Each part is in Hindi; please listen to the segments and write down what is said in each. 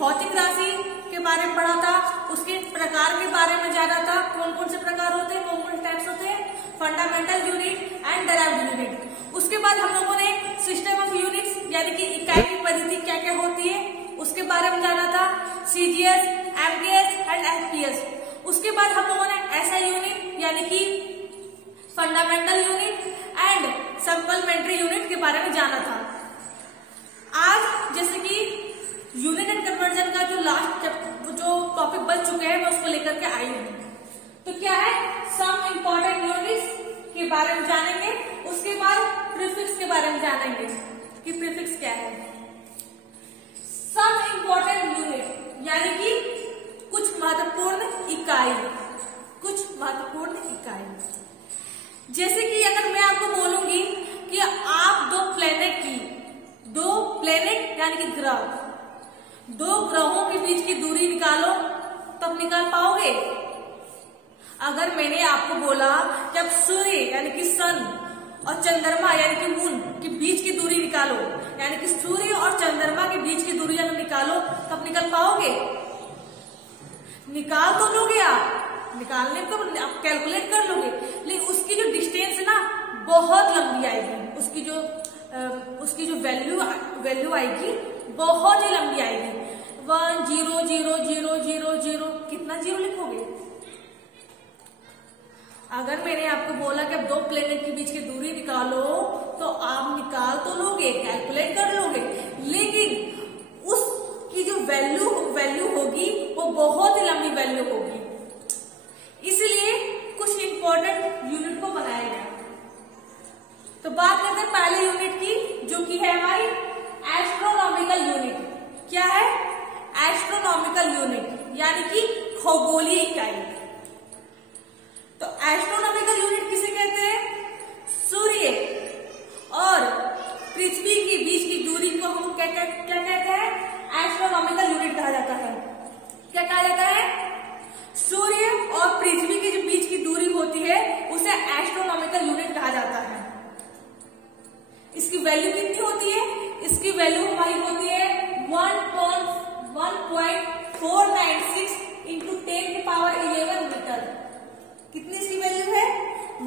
भौतिक राशि के बारे में पढ़ा था, उसके प्रकार के बारे में जाना था, कौन कौन से प्रकार होते हैं, कौन कौन से टाइप्स होते हैं, fundamental unit and derived unit. उसके बाद हम लोगों ने सिस्टम ऑफ यूनिट्स यानी कि इकाई की पद्धति क्या क्या होती है उसके बारे में जाना था, सीजीएस, एमटीएस एंड एफपीएस। उसके बाद हम लोगों ने एसआई यूनिट यानी कि fundamental unit and supplementary unit के बारे में जाना था। आज जैसे कि यूनिट एंड कन्वर्जन का जो लास्ट जो टॉपिक बच चुके हैं मैं उसको लेकर के आई हूँ। तो क्या है, सम इम्पोर्टेंट यूनिट्स के बारे में जानेंगे, उसके बाद प्रीफिक्स के बारे में जानेंगे कि प्रीफिक्स क्या है। सम इम्पोर्टेंट यूनिट यानी कि कुछ महत्वपूर्ण इकाई, कुछ महत्वपूर्ण इकाई। जैसे कि अगर मैं आपको बोलूंगी कि आप दो प्लेनेट यानी कि ग्रह, दो ग्रहों के बीच की दूरी निकालो, तब निकाल पाओगे? अगर मैंने आपको बोला कि आप सूर्य यानी कि सन और चंद्रमा यानी कि मून के बीच की दूरी निकालो, यानी कि सूर्य और चंद्रमा के बीच की दूरी अगर निकालो तब निकाल पाओगे? निकाल तो लोगे आप, निकालने को आप कैलकुलेट कर लोगे, लेकिन उसकी जो डिस्टेंस है ना बहुत लंबी आएगी, उसकी जो वैल्यू आएगी बहुत ही लंबी आएगी। 1 0 0 0 0 0 कितना जीरो लिखोगे? अगर मैंने आपको बोला कि अब दो प्लेनेट के बीच की दूरी निकालो तो आप निकाल तो लोगे, कैलकुलेट कर लोगे, लेकिन उसकी जो वैल्यू होगी वो बहुत ही लंबी वैल्यू होगी। इसलिए कुछ इंपॉर्टेंट यूनिट को बनाया गया। तो बात करते हैं पहले यूनिट की, जो कि है हमारी एस्ट्रोनॉमिकल यूनिट। क्या है? एस्ट्रोनॉमिकल यूनिट यानी कि खगोलीय इकाई। तो एस्ट्रोनॉमिकल यूनिट किसे कहते हैं? सूर्य और पृथ्वी के बीच की दूरी को हम क्या कहते हैं? एस्ट्रोनॉमिकल यूनिट कहा जाता है। क्या कहा जाता है? सूर्य और पृथ्वी के जो बीच की दूरी होती है उसे एस्ट्रोनॉमिकल यूनिट कहा जाता है। इसकी वैल्यू कितनी होती है? इसकी वैल्यू हमारी होती है 1.496 इंटू 10⁻11 मीटर। कितनी इसकी वैल्यू है?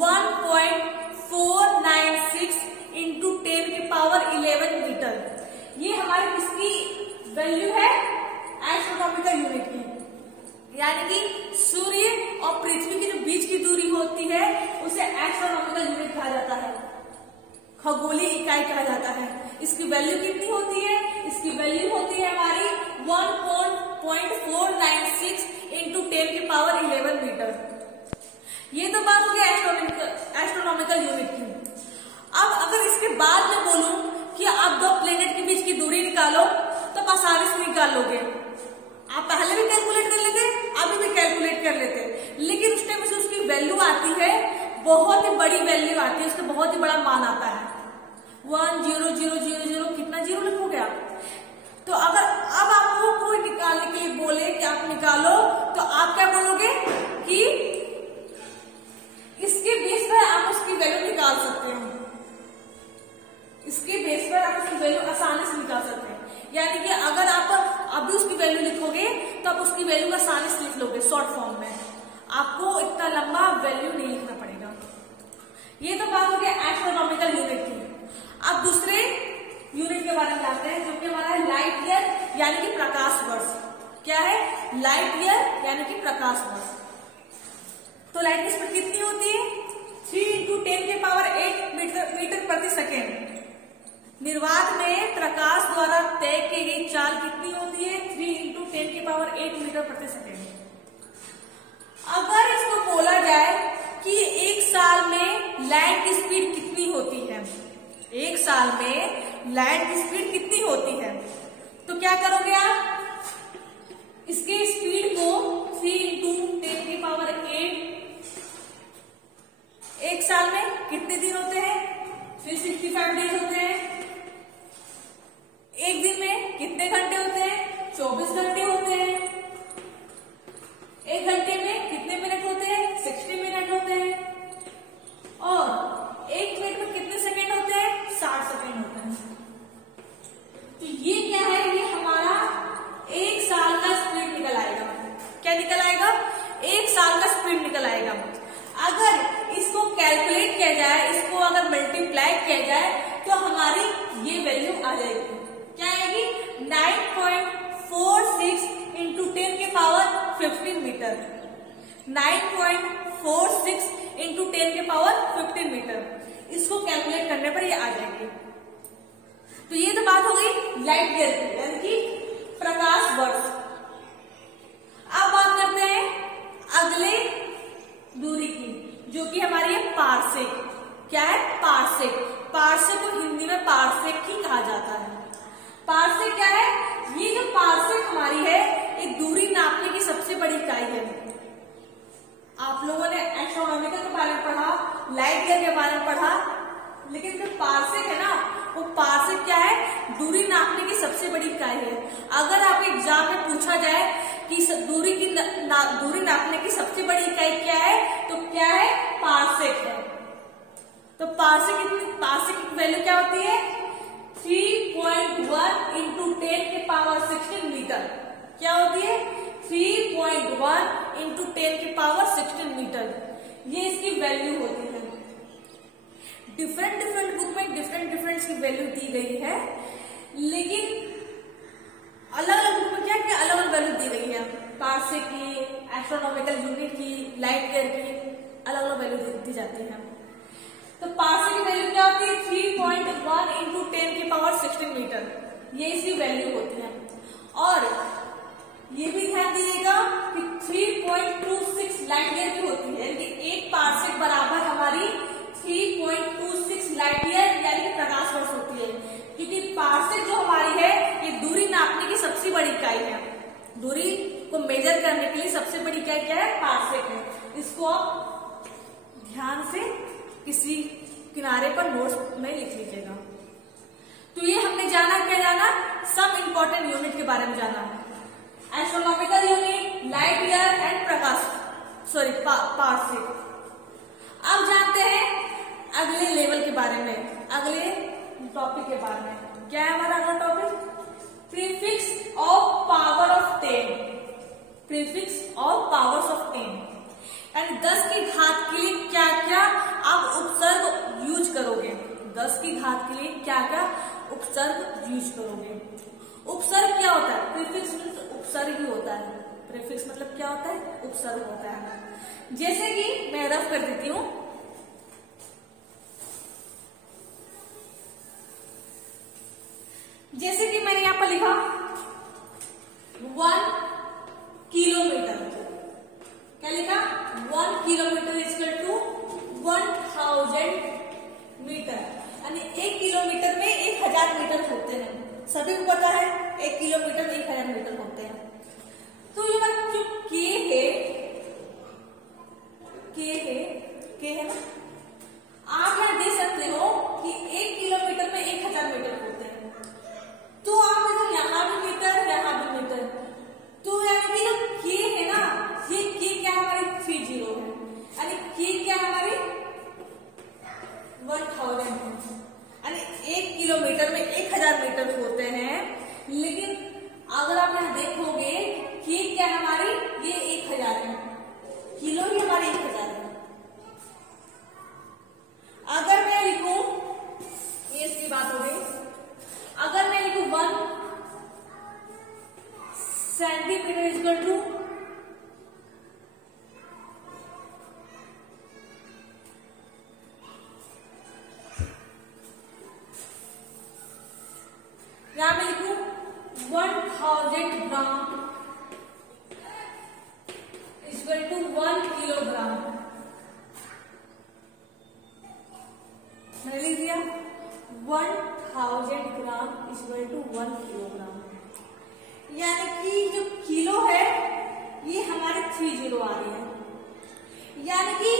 1.496 इंटू 10⁻11 मीटर। ये हमारी किसकी वैल्यू है? एस्ट्रोनॉमिकल यूनिट की। यानी कि सूर्य और पृथ्वी के जो बीच की दूरी होती है उसे एस्ट्रोनॉमिकल यूनिट कहा जाता है, खगोलीय इकाई कहा जाता है। इसकी वैल्यू कितनी होती है? इसकी वैल्यू होती है हमारी 1.496 इंटू 10⁻11 मीटर। ये तो बात हो गया एस्ट्रोनॉमिकल यूनिट की। अब अगर इसके बाद मैं बोलूं कि आप दो प्लेनेट के बीच की दूरी निकालो तो आसानी से निकाल लोगे। आप पहले भी कैलकुलेट कर लेते, अभी भी कैलकुलेट कर लेते, लेकिन उस टाइम से उसकी वैल्यू आती है, बहुत ही बड़ी वैल्यू आती है, उसका बहुत ही बड़ा मान आता है। 1 0 0 0 0 कितना जीरो लिखोगे आप? तो अगर अब आपको कोई निकालने के लिए बोले कि आप निकालो तो आप क्या बोलोगे कि इसके बेस पर आप उसकी वैल्यू निकाल सकते हो। इसके बेस पर आप उसकी वैल्यू आसानी से निकाल सकते हैं। यानी कि अगर आप अभी उसकी वैल्यू लिखोगे तो आप उसकी वैल्यू आसानी से लिख लोगे शॉर्ट फॉर्म में, आपको इतना लंबा वैल्यू नहीं लिखना पड़ेगा। ये तो बात हो गया एस्ट्रोनॉमिकल यूनिट की। अब दूसरे यूनिट के बारे में जानते हैं, जो कि हमारा है लाइट ईयर यानी कि प्रकाश वर्ष। क्या है? लाइट ईयर यानी कि प्रकाश वर्ष। तो लाइट की स्पीड कितनी होती है? 3 इंटू 10⁸ मीटर प्रति सेकेंड। निर्वात में प्रकाश द्वारा तय की गई चाल कितनी होती है? 3 इंटू 10⁸ मीटर प्रति सेकेंड। अगर इसको बोला जाए कि एक साल में लाइट की स्पीड कितनी होती है, एक साल में लाइट की स्पीड कितनी होती है, तो क्या करोगे आप? इसके स्पीड को 3 इंटू 10⁸, एक साल में कितने दिन होते हैं? 365 डेज होते हैं। एक दिन में कितने घंटे होते हैं? 24 घंटे होते हैं। एक घंटे में कितने मिनट होते हैं? 60 मिनट होते हैं। और एक मिनट में कितने सेकंड होते हैं? 60 सेकंड होते हैं। तो ये क्या है? ये हमारा एक कैलकुलेट किया जाए, इसको अगर मल्टीप्लाई किया जाए तो हमारी ये वैल्यू आ जाएगी। क्या आएगी? 9.46 इंटू 10 के पावर 15 मीटर। 9.46 इंटू 10 के पावर 15 मीटर। इसको कैलकुलेट करने पर ये आ जाएगी। तो ये तो बात हो गई लाइट ईयर की, यानी कि प्रकाश वर्ष। अब बात करते हैं अगले दूरी की, जो कि हमारी है पारसेक। क्या है? पारसेक। पारसेक को हिंदी में पारसेक ही कहा जाता है। पारसेक क्या है? ये जो पारसेक हमारी है, एक दूरी नापने की सबसे बड़ी इकाई है। आप लोगों ने एस्ट्रोनॉमिकल के बारे में पढ़ा, लाइट ईयर के बारे में पढ़ा, लेकिन जो पारसेक है ना, वो पारसेक क्या है? दूरी नापने की सबसे बड़ी इकाई है। अगर आप एग्जाम में पूछा जाए कि दूरी नापने की सबसे बड़ी इकाई क्या है, तो क्या है? पारसेक है। तो पारसेक की वैल्यू क्या होती है? 3.1 इंटू 10 के पावर 16 मीटर। क्या होती है? 3.1 इंटू 10 के पावर 16 मीटर। ये इसकी वैल्यू होती है। डिफरेंट बुक में डिफरेंट की वैल्यू दी गई है, लेकिन अलग अलग बुक में क्या क्या अलग अलग वैल्यू दी गई है। पारसेक की, एस्ट्रोनॉमिकल यूनिट की, लाइट ईयर की अलग अलग वैल्यू दी जाती है। तो पारसेक की वैल्यू क्या होती है? 3.1 इंटू 10 के पावर 16 मीटर। ये इसकी वैल्यू होती है। और ये भी ध्यान दीजिएगा कि 3.26 लाइट ईयर की होती है, यानी कि एक पारसेक बराबर हमारी 3.26 लाइट ईयर यानी कि प्रकाश वर्ष होती है। क्योंकि पारसेक जो हमारी है, ये दूरी नापने की सबसे बड़ी इकाई है। दूरी को मेजर करने के लिए सबसे बड़ी इकाई क्या है? पारसेक है। इसको आप ध्यान से किसी किनारे पर नोट्स में लिख लीजिएगा। तो ये हमने जाना, क्या जाना? सब इंपॉर्टेंट यूनिट के बारे में जाना। Astronomical unit, light year and parsec. अब जानते हैं अगले लेवल के बारे में, अगले टॉपिक के बारे में। क्या है हमारा अगला topic? Prefix of power of 10। Prefix of powers of 10 यानी 10 की घात के लिए क्या क्या आप उपसर्ग यूज करोगे। 10 की घात के लिए क्या क्या उपसर्ग यूज करोगे। उपसर्ग क्या होता है? प्रीफिक्स मतलब उपसर्ग ही होता है। प्रीफिक्स मतलब क्या होता है? उपसर्ग होता है। जैसे कि मैं रफ कर देती हूं, जैसे कि मैंने यहां पर लिखा 1 किलोमीटर। क्या लिखा? 1 किलोमीटर इक्वल टू 1000 मीटर। यानी 1 किलोमीटर में 1000 मीटर होते हैं। सभी को पता है 1 किलोमीटर में 1000 मीटर होते हैं। तो ये बात जो के है ना, आप यहां देख सकते हो कि 1 किलोमीटर में 1000 मीटर होते हैं। तो आप देखो यहाँ भी मीटर, यहाँ भी मीटर। तो यानी कि जो के है ना, ये के क्या हमारी 30 है, यानी के क्या हमारी 1000 है। यानी 1 किलोमीटर में 1000 मीटर होते हैं। लेकिन अगर आप यहाँ देखोगे के क्या हमारी ये 1000 है, किलो ही हमारी 1000 है। अगर मैं लिखूं, ये इसकी बात हो गई। अगर मैं लिखूं 1 सेंटीमीटर इक्वल टू यहां मैं लिखूं 1000 ग्राम इक्वल टू 1 किलोग्राम। मैंने लिख दिया 1000 ग्राम इक्वल टू 1 किलोग्राम। यानी कि जो किलो है ये हमारे 30 आ रही है। यानी कि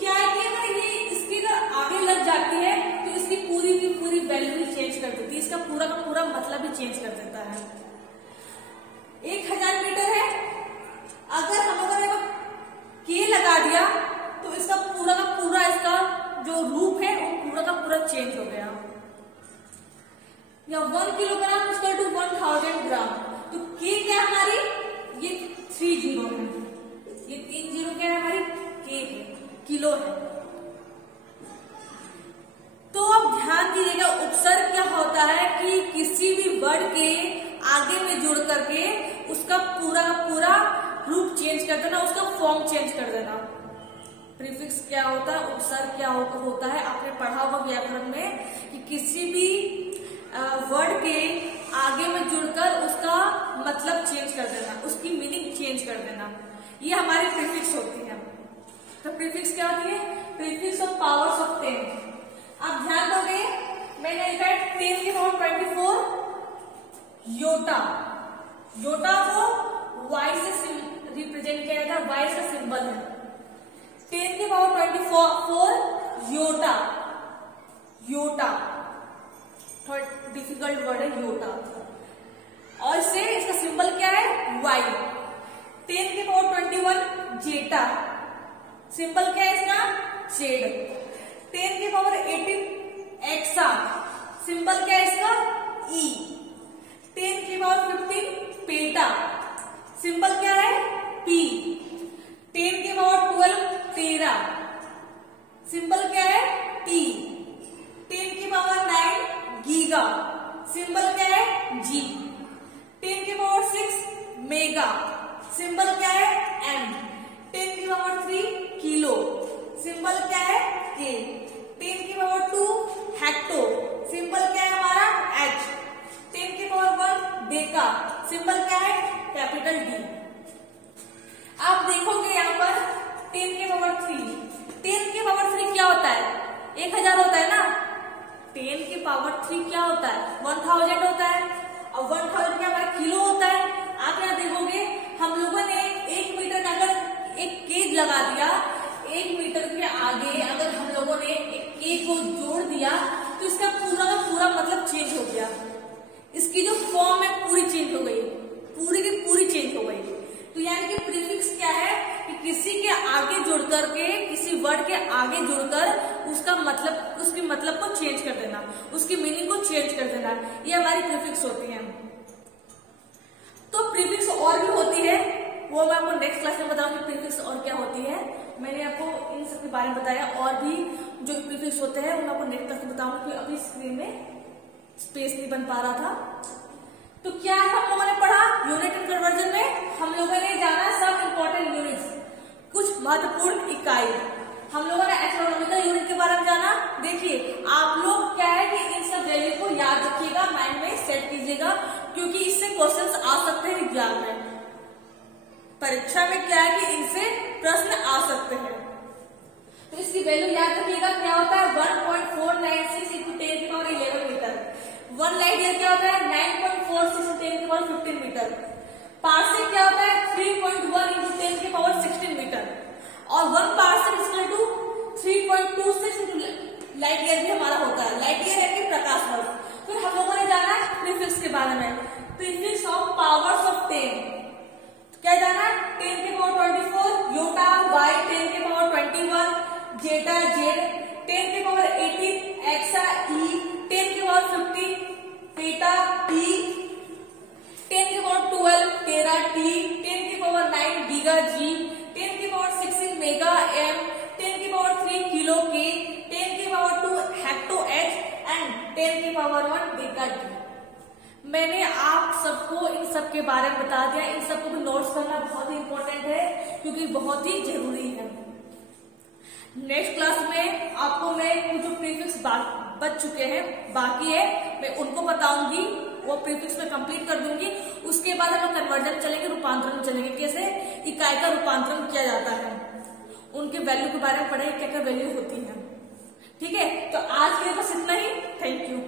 क्या है कि ये इसकी अगर आगे लग जाती है तो इसकी पूरी की पूरी वैल्यू चेंज कर देती है, इसका पूरा का पूरा मतलब ही चेंज कर देता है। 1000 मीटर है, अगर के लगा दिया तो इसका पूरा का पूरा इसका जो रूप है वो पूरा का पूरा चेंज हो गया। या 1 किलोग्राम इक्वल टू 1000 ग्राम। तो के क्या हमारी ये 30 है, ये 30 क्या है हमारी के है, किलो है। ध्यान दीजिएगा, उपसर्ग क्या होता है कि किसी भी वर्ड के आगे में जुड़ करके उसका पूरा पूरा रूप चेंज कर देना, उसका फॉर्म चेंज कर देना। प्रीफिक्स क्या होता है, उपसर्ग क्या होता है, आपने पढ़ा होगा व्याकरण में कि किसी भी वर्ड के आगे में जुड़कर उसका मतलब चेंज कर देना, उसकी मीनिंग चेंज कर देना, ये हमारी प्रीफिक्स होती है। तो प्रीफिक्स क्या होती है, प्रीफिक्स ऑफ पावर्स ऑफ 10। आप ध्यान दोगे, मैंने लिखा है 10 की पावर 24 योटा। योटा को वाई से रिप्रेजेंट किया जाता है, वाई का सिंबल है। 10 की पावर 24 योटा। योटा थोड़ा डिफिकल्ट वर्ड है योटा, और इससे इसका सिंबल क्या है, वाई। 10 की पावर 21 जेटा, सिंबल क्या है इसका, जेड। 10 की पावर 18 एक्सा, सिंबल क्या है इसका, ई। 10 की पावर 15 पेटा, सिंबल क्या है, पी। 10 की पावर 12 तेरा, सिंबल क्या है, टी। 10 की पावर 9 गीगा, सिंबल क्या है, जी। 10 की पावर 6 मेगा, सिंबल क्या है, एम। 10 की पावर 3 किलो, सिंबल क्या है, के। 10 की पावर 2 हेक्टो, सिंबल क्या है हमारा, एच। 10 की पावर 1 डेका, सिंबल क्या है, कैपिटल डी। आप देखोगे यहाँ पर 10 की पावर 3, 10 की पावर 3 क्या होता है, 1000 होता है ना। 10 की पावर 3 क्या होता है, 1000 होता है, और 1000 क्या हमारा किलो होता है। आप यहाँ देखोगे हम लोगों ने 1 मीटर का अगर एक केज लगा दिया, 1 मीटर के आगे अगर हम लोगों ने एक के को जोड़ दिया तो इसका पूरा का पूरा मतलब चेंज हो गया, इसकी जो फॉर्म है पूरी चेंज हो गई, पूरी की पूरी चेंज हो गई। तो यानी कि प्रीफिक्स क्या है कि किसी के आगे जुड़ करके, किसी वर्ड के आगे जुड़कर उसका मतलब, उसके मतलब को चेंज कर देना, उसकी मीनिंग को चेंज कर देना, ये हमारी प्रीफिक्स होती है। तो प्रीफिक्स और भी होती है, वो मैं आपको नेक्स्ट क्लास में बताऊंगी प्रीफिक्स और क्या होती है। मैंने आपको इन सब के बारे में बताया, और भी जो प्रीफिक्स होते हैं वो मैं आपको नेक्स्ट क्लास में बताऊंगी, क्योंकि अभी स्क्रीन में स्पेस नहीं बन पा रहा था। तो क्या हम लोगों ने पढ़ा, यूनिट एंड कन्वर्जन में हम लोगों ने जाना सब इंपॉर्टेंट यूनिट्स, कुछ महत्वपूर्ण इकाई। हम लोगों ने एस्ट्रोनॉमिकल यूनिट के बारे में जाना। देखिए आप लोग क्या है कि इन सब वैल्यू को याद रखिएगा, माइंड में सेट कीजिएगा, क्योंकि इससे क्वेश्चंस आ सकते हैं एग्जाम में, परीक्षा में क्या है कि इनसे प्रश्न आ सकते हैं। तो इसकी वैल्यू याद रखिएगा, क्या होता है 1.496 × 10⁻11 मीटर। 1 लाइट ईयर क्या होता है 9.46 × 10⁻15 मीटर। पार्सेक क्या होता है 3.1 × 10⁻16 मीटर, और 1 parsec equal to 3.26 × light year भी हमारा होता है। लाइट ईयर है कि प्रकाश वर्ष। फिर हम लोगों ने जाना प्रीफिक्स के बारे में, प्रीफिक्स ऑफ पावर्स ऑफ 10। क्या जाना, 10 की पावर 24 योटा, वाई 10 की पावर 21 जेटा, जेड 10 की पावर 18 एक्सा, ई 10 की पावर 50 पेटा, पी 10 की पावर 12 टेरा, टी 10 की पावर 9 गीगा, जी 10 की पावर 16 मेगा, एम 10 की पावर 3 किलो, के 10 की पावर 2 हेक्टो, एच एंड 10 की पावर 1 डेका, डी। मैंने आप सबको इन सब के बारे में बता दिया। इन सबको भी नोट्स करना बहुत ही इंपॉर्टेंट है, क्योंकि बहुत ही जरूरी है। नेक्स्ट क्लास में आपको मैं कुछ जो प्रीफिक्स बच चुके हैं, बाकी है, मैं उनको बताऊंगी, वो प्रीफिक्स में कंप्लीट कर दूंगी। उसके बाद हम लोग कन्वर्जन चलेंगे, रूपांतरण में चलेंगे, कैसे इकाई का रूपांतरण किया जाता है, उनके वैल्यू के बारे में पढ़ेंगे, क्या क्या वैल्यू होती है। ठीक है, तो आज के लिए बस इतना ही। Thank you.